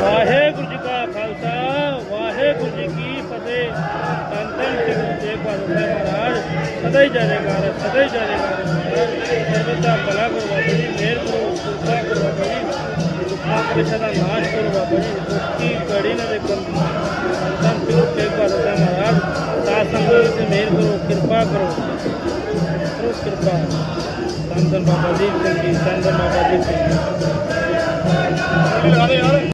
ਵਾਹਿਗੁਰੂ ਜੀ ਕਾ ਖਾਲਸਾ ਵਾਹਿਗੁਰੂ ਜੀ ਕੀ ਫਤਿਹ ਅੰਤਨ ਸਿੰਘ ਜੀ ਬਹਾਦਰ ਮਹਾਰਾਜ ਸਦਾ ਹੀ ਜਾਣੇਕਾਰ ਸਦਾ ਹੀ ਜਾਣੇਕਾਰ ਸਰਬਤਾ ਭਲਾ ਕਰਵਾ ਬੜੀ ਮਿਹਰ ਕਰੋ ਕਿਰਪਾ ਕਰਵਾ ਬੜੀ ਦੁੱਖਾਂ ਕਲੇਸ਼ਾਂ ਦਾ ਨਾਸ਼ ਕਰਵਾ ਬੜੀ ਦੁੱਖੀ ਕੜੀ ਨਾ ਦੇ ਕੰਮ ਅੰਤਨ ਸਿੰਘ ਜੀ ਬਹਾਦਰ ਮਹਾਰਾਜ ਸਾਧ ਸੰਗਤ ਵਿੱਚ ਮਿਹਰ ਕਰੋ ਕਿਰਪਾ ਕਰੋ ਕਰੋ ਕਿਰਪਾ ਸੰਤਨ ਬਾਬਾ ਜੀ ਸਿੰਘ ਜੀ ਸੰਤਨ Baba ji Singh ji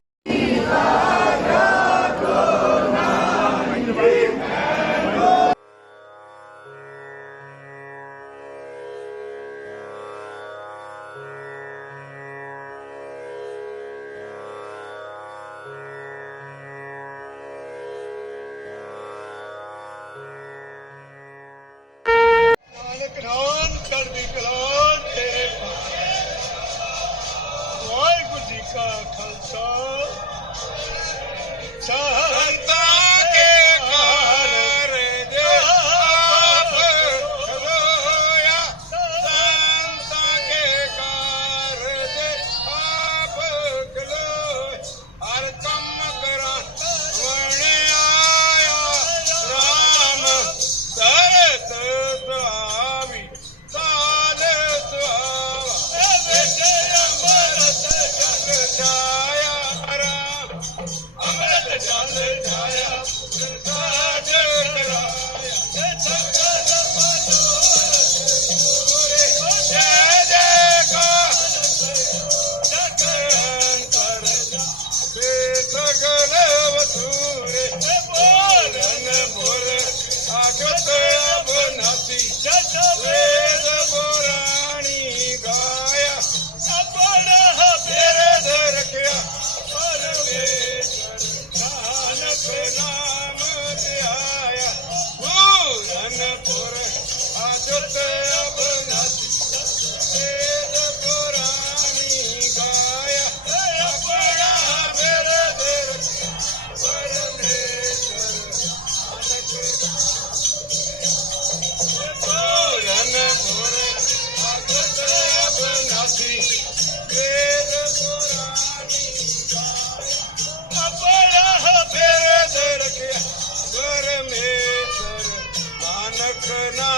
Krishna.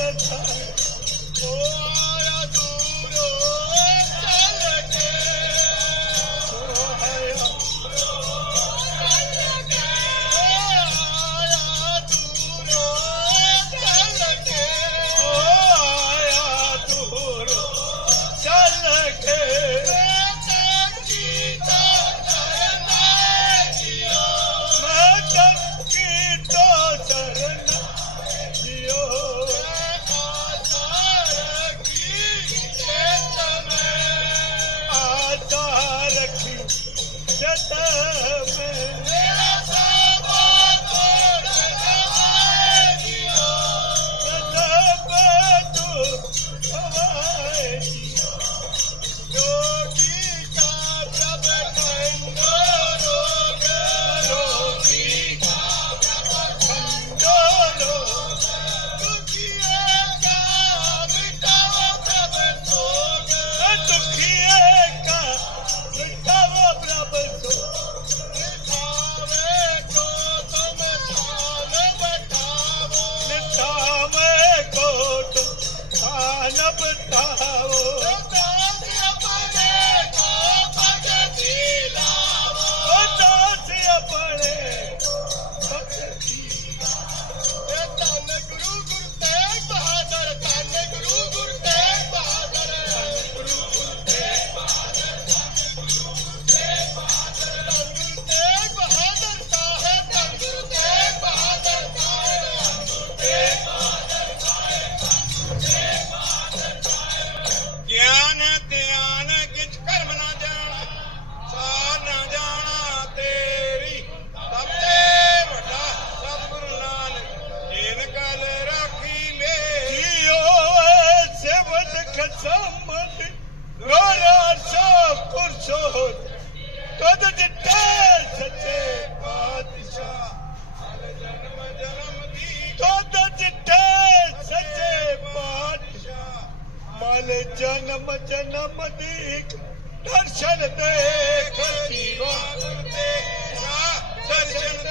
the. Oh. ಜಗತ್ತ दर्शन दर्शन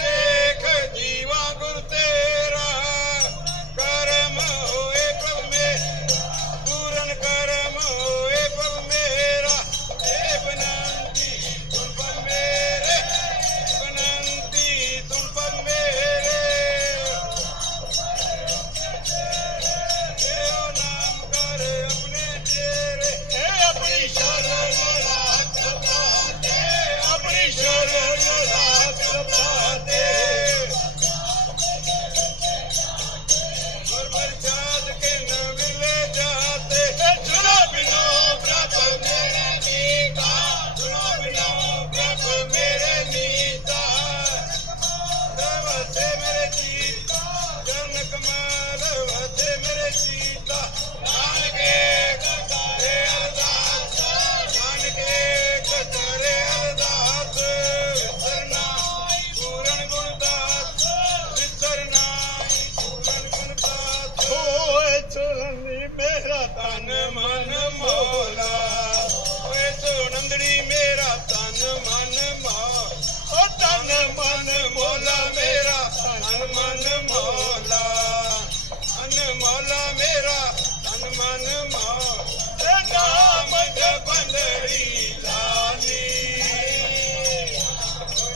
ਮਨ ਮੋਲਾ ਮੇਰਾ, ਤਨ ਮਨ ਮੋਲਾ। ਤਨ ਮੋਲਾ ਮੇਰਾ, ਤਨ ਮਨ ਮੋਲਾ। ਨਾਮ ਜਪੰਦੜੀ ਲਾਲੀ।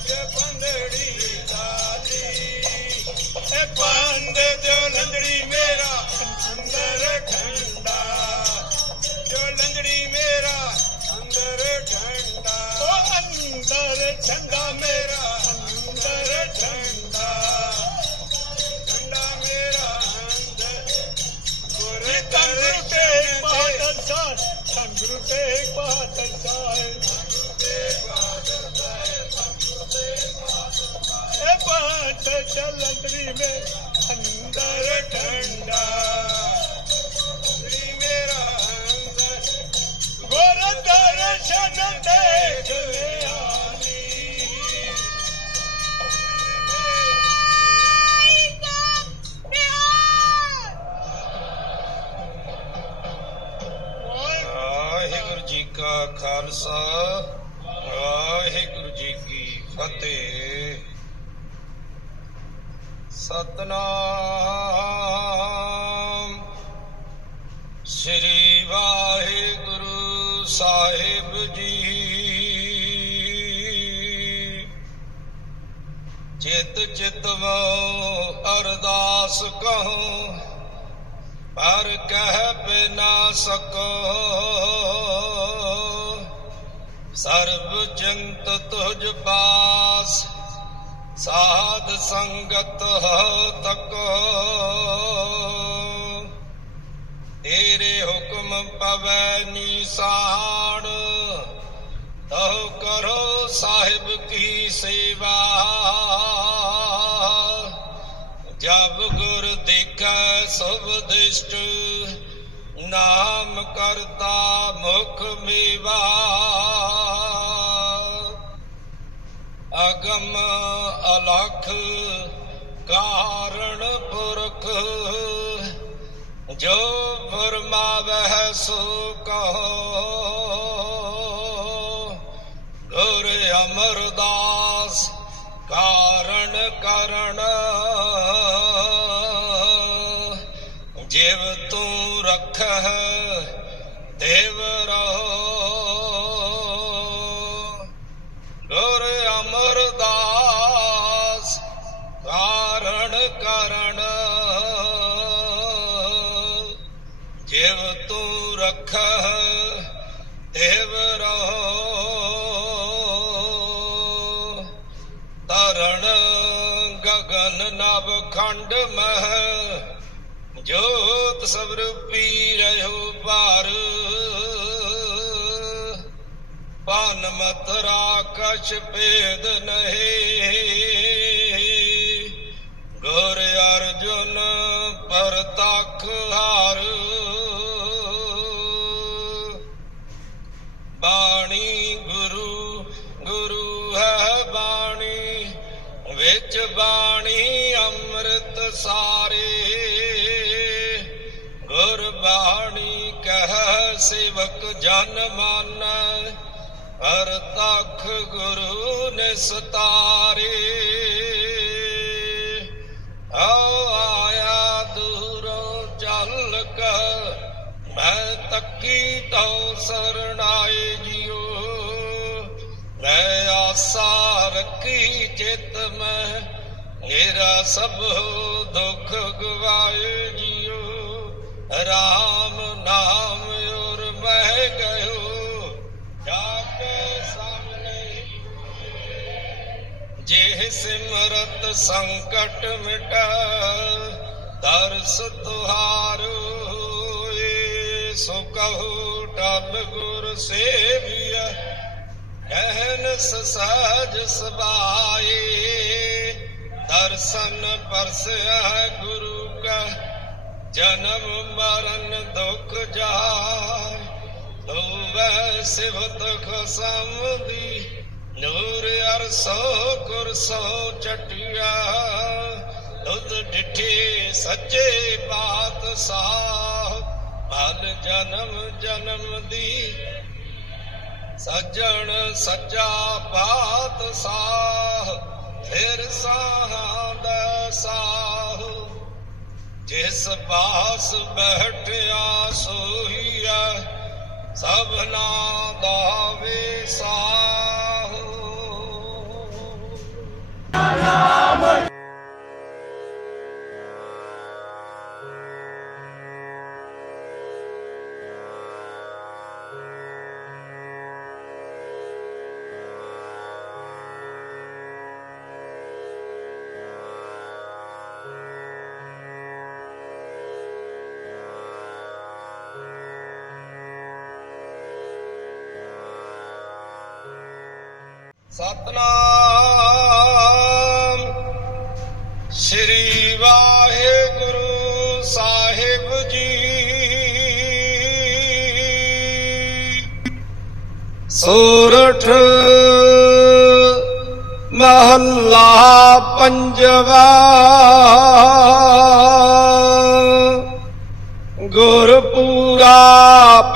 ਜਪੰਦੜੀ ਲਾਲੀ। ਇਹ ਬੰਦ ਜੋ ਲੰਦੜੀ ਮੇਰਾ, ਅੰਦਰ ਠੰਡਾ ਜੋ ਲੰਦੜੀ ਮੇਰਾ, ਅੰਦਰ ਠੰਡਾ ਉਹ ਅੰਦਰ ਠੰਡਾ ਮੇਰਾ पातंदर ठंडा में रंग च ਕਾ ਖਾਲਸਾ, ਵਾਹਿਗੁਰੂ ਜੀ ਕੀ ਫਤਿਹ। ਸਤਨਾਮ। ਸ੍ਰੀ ਵਾਹਿਗੁਰੂ ਸਾਹਿਬ ਜੀ। ਚਿਤ ਚਿਤਵੋ ਅਰਦਾਸ ਕਹੋ, ਪਰ ਕਹਿ ਬਿਨਾ ਸਕੋ। ਸਰਬ ਜੰਤ ਤੁਝ ਪਾਸ, ਸਾਧ ਸੰਗਤ ਹੋ ਤਕੋ। ਤੇਰੇ ਹੁਕਮ ਪਵੈ ਨੀ ਨੀਸਾਨ, ਤਉ ਕਰੋ ਸਾਹਿਬ ਕੀ ਸੇਵਾ। ਜਬ ਗੁਰ ਦੇਖੈ ਸਭ ਦਿਸ਼ਟ ਨਾਮ ਕਰਤਾ ਮੁਖ ਮੇਵਾ। ਅਗਮ ਅਲਖ ਕਾਰਣ ਪੁਰਖ, ਜੋ ਫਰਮਾਵਹਿ ਸੋ ਕਹੋ। ਗੁਰ ਅਮਰਦਾਸ ਕਾਰਣ ਕਰਣ ਤੂੰ ਦੇਵ ਰਹੋ। ਗੁਰ ਅਮਰਦਾਸ ਕਾਰਣ ਕਰਣ ਜਿਵ ਤੂੰ ਰਖਹਿ, ਦੇਵ ਰਹੋ। ਤਰਣ ਗਗਨ ਨਭ ਖੰਡ ਮਹ ਜੋਤ ਸਭ ਰੂਪੀ ਰਹਿਓ ਭਾਰ। ਪਾਨ ਮਤਰਾ ਕਛ ਭੇਦ ਨਹੀਂ। ਗੁਰ ਅਰਜੁਨ ਪਰਤਖ ਹਾਰ। ਬਾਣੀ ਗੁਰੂ ਗੁਰੂ ਹੈ ਬਾਣੀ। ਵਿੱਚ ਬਾਣੀ ਅੰਮ੍ਰਿਤ ਸਾਰੇ। ਬਾਣੀ ਕਹਿ ਸੇਵਕ ਜਨ ਮਾਨੈ, ਹਰ ਤਖ ਗੁਰੂ ਨਿਸਤਾਰੇ। ਆਓ ਆਇਆ ਦੂਰੋਂ ਚੱਲ ਕ ਮੈਂ ਤੱਕੀ ਤਉ ਸਰਣਾਏ ਜਿਉ। ਮੈਂ ਆਸਾ ਰੱਖੀ ਚਿਤ ਮੈਂ, ਮੇਰਾ ਸਭ ਦੁੱਖ ਗਵਾਏ ਜੀ ਰਾਮ ਨਾਮ ਔਰ ਬਹਿ ਗਇਓ ਜਾ ਕੇ ਸਾਹਮਣੇ। ਜੇ ਸਿਮਰਤ ਸੰਕਟ ਮਿਟਾ, ਦਰਸ ਤੁਹਾਰੋ ਏ ਸੋ ਕਹੋ ਟਲ ਗੁਰ ਸੇਵੀਆ ਕਹਿਨ ਸਹਜ ਸਬਾਏ ਦਰਸ਼ਨ ਪਰਸਿਆ ਗੁਰੂ ਕਾ ਜਨਮ ਮਰਨ ਦੁਖ ਜਾਏ ਹੋਵੇ ਸਿਵਤ ਖਸਮ ਦੀ ਨੂਰ ਅਰਸੋ ਕੁਰਸੋ ਚਟਿਆ। ਦੁੱਧ ਡਿਠੇ ਸੱਚੇ ਬਾਤ ਸਾਹ ਭਲ ਜਨਮ ਜਨਮ ਦੀ। ਸੱਜਣ ਸੱਚਾ ਬਾਤ ਸਾਹ ਫਿਰ ਸਾਹਾਂ ਦਾ ਸਾਹ। ਜਿਸ ਪਾਸ ਬੈਠਿਆ ਸੋਹੀਆ ਸਭਨਾ ਦਾ ਵਿਸਾਹੂ ਸਤਨਾਮ। ਸ੍ਰੀ ਵਾਹਿਗੁਰੂ ਸਾਹਿਬ ਜੀ। ਸੋਰਠ ਮਹੱਲਾ ਪੰਜਵਾ। ਗੁਰਪੂਰਾ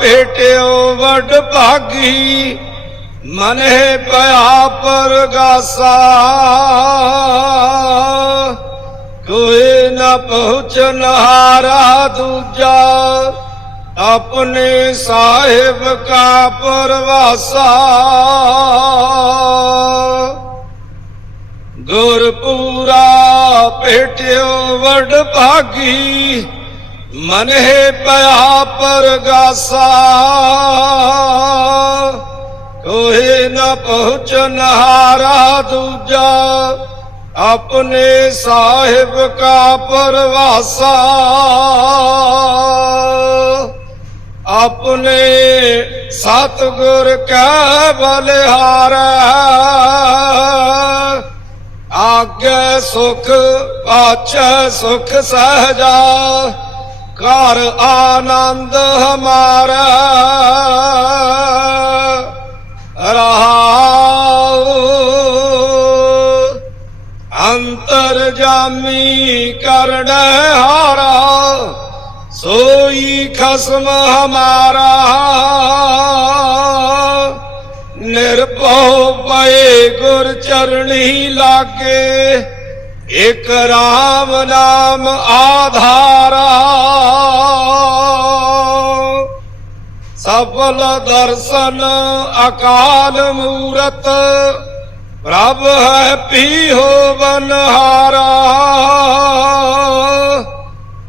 ਭੇਟਿਓ ਵਡ ਭਾਗੀ। ਮਨਹਿ ਪਿਆ ਪਰਗਾਸਾ ਕੋਈ ਨ ਪਹੁੰਚਨ ਹਾਰਾ ਦੂਜਾ ਆਪਣੇ ਸਾਹਿਬ ਕਾ ਪਰਵਾਸਾ ਗੁਰਪੂਰਾ ਭੇਟਿਓ ਵਡ ਭਾਗੀ ਮਨਹਿ ਪਿਆ ਪਰਗਾਸਾ ਕੋਏ ਨ ਪਹੁੰਚਨ ਹਾਰਾ ਦੂਜਾ। ਆਪਣੇ ਸਾਹਿਬ ਕਾ ਪਰਵਾਸਾ। ਆਪਣੇ ਸਤਿਗੁਰ ਕੈ ਬਲਿਹਾਰਾ। ਆਗੇ ਸੁਖ, ਪਾਛੈ ਸੁਖ ਸਹਜਾ। ਘਰ ਆਨੰਦ ਹਮਾਰਾ। ਰਹਾਉ ਅੰਤਰ ਜਾਮੀ ਕਰੜੈ ਹਾਰਾ ਸੋਈ ਖਸਮ ਹਮਾਰਾ ਨਿਰਭਉ ਪਏ ਗੁਰ ਚਰਣੀ ਲਾਗੇ ਇਕ ਰਾਮ ਨਾਮ ਆਧਾਰਾ ਸਫਲ ਦਰਸ਼ਨ ਅਕਾਲ ਮੂਰਤ, ਪ੍ਰਭ ਹੈ ਪੀ ਹੋ ਬਨਹਾਰਾ।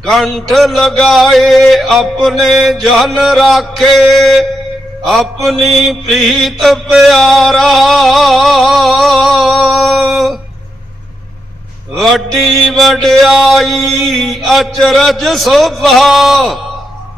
ਕੰਠ ਲਗਾਏ ਆਪਣੇ ਜਨ ਰਾਖੇ, ਆਪਣੀ ਪ੍ਰੀਤ ਪਿਆਰਾ। ਵੱਡੀ ਵਡਿਆਈ ਅਚਰਜ ਸੋਭਾ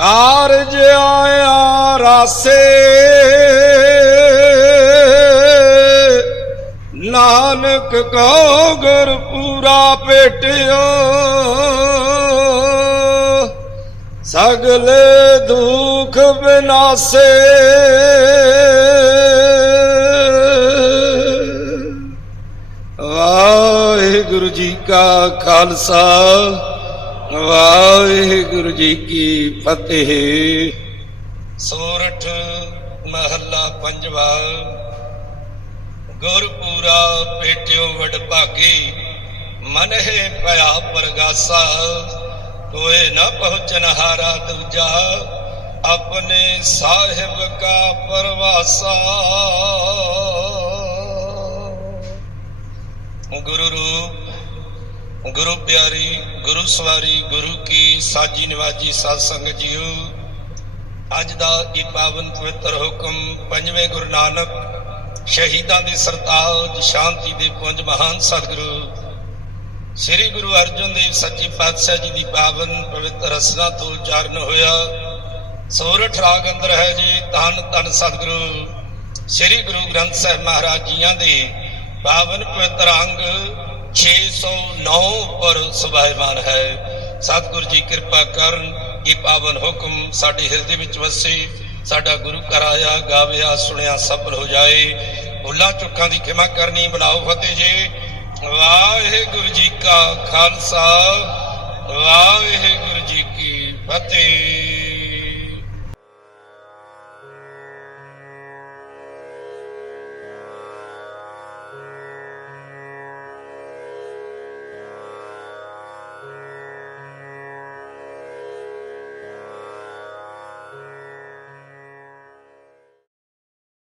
ਕਾਰਜ ਆਇਆ ਰਾਸੇ। ਨਾਨਕ ਕੋ ਗੁਰ ਪੂਰਾ ਭੇਟਿਓ ਸਗਲੇ ਦੁਖ ਬਿਨਾਸੇ। ਵਾਹਿਗੁਰੂ ਜੀ ਕਾ ਖਾਲਸਾ। ਵਾਹਿਗੁਰੂ ਜੀ ਕੀ ਫਤਿਹ। ਸੋਰਠ ਮਹੱਲਾ ਪੰਜਵਾ। ਗੁਰਪੂਰਾ ਭੇਟਿਓ ਵਡ ਭਾਗੀ ਮਨ ਹੈ ਭਇਆ ਪਰਗਾਸਾ। ਕੋਏ ਨਾ ਪਹੁੰਚਨ ਹਾਰਾ ਦੂਜਾ, ਆਪਣੇ ਸਾਹਿਬ ਕਾ ਪਰਵਾਸਾ। ਗੁਰੂ ਰੂਪ ਗੁਰੂ ਪਿਆਰੀ, ਗੁਰੂ ਸਵਾਰੀ, ਗੁਰੂ ਕੀ ਸਾਜੀ ਨਿਵਾਜੀ ਸਾਧ ਸੰਗਤ ਜੀਓ, ਅੱਜ ਦਾ ਇਹ ਪਾਵਨ ਪਵਿੱਤਰ ਹੁਕਮ ਪੰਜਵੇਂ ਗੁਰੂ ਨਾਨਕ ਸ਼ਹੀਦਾਂ ਦੇ ਸਰਤਾਜ ਸ਼ਾਂਤੀ ਦੇ ਪੁੰਜ ਮਹਾਨ ਸਤਿਗੁਰੂ, ਸ੍ਰੀ ਗੁਰੂ ਅਰਜਨ ਦੇਵ ਸੱਚੇ ਪਾਤਸ਼ਾਹ ਜੀ ਦੀ ਪਾਵਨ ਪਵਿੱਤਰ ਰਸਨਾ ਤੋਂ ਉਚਾਰਨ ਹੋਇਆ। ਸੋਰਠ ਰਾਗ ਅੰਦਰ ਹੈ ਜੀ, ਧੰਨ ਧੰਨ ਸਤਿਗੁਰੂ, ਸ੍ਰੀ ਗੁਰੂ ਗ੍ਰੰਥ ਸਾਹਿਬ ਮਹਾਰਾਜ ਜੀਆਂ ਦੇ ਪਾਵਨ ਪਵਿੱਤਰ ਅੰਗ 609 ਉੱਪਰ ਸੁਭਾਇਮਾਨ ਹੈ। ਸਤਿਗੁਰੂ ਜੀ ਕਿਰਪਾ ਕਰਨ ਇਹ ਪਾਵਨ ਹੁਕਮ ਸਾਡੇ ਹਿਰਦੇ ਵਿੱਚ ਵਸੇ, ਸਾਡਾ ਗੁਰੂ ਘਰ ਆਇਆ, ਗਾਵਿਆ, ਸੁਣਿਆ, ਸਫਲ ਹੋ ਜਾਏ। ਭੁੱਲਾਂ ਚੁੱਕਾਂ ਦੀ ਖਿਮਾ ਕਰਨੀ ਬੁਲਾਓ ਫਤਿਹ ਜੀ। ਵਾਹਿਗੁਰੂ ਜੀ ਕਾ ਖਾਲਸਾ, ਵਾਹਿਗੁਰੂ ਜੀ ਕੀ ਫਤਿਹ।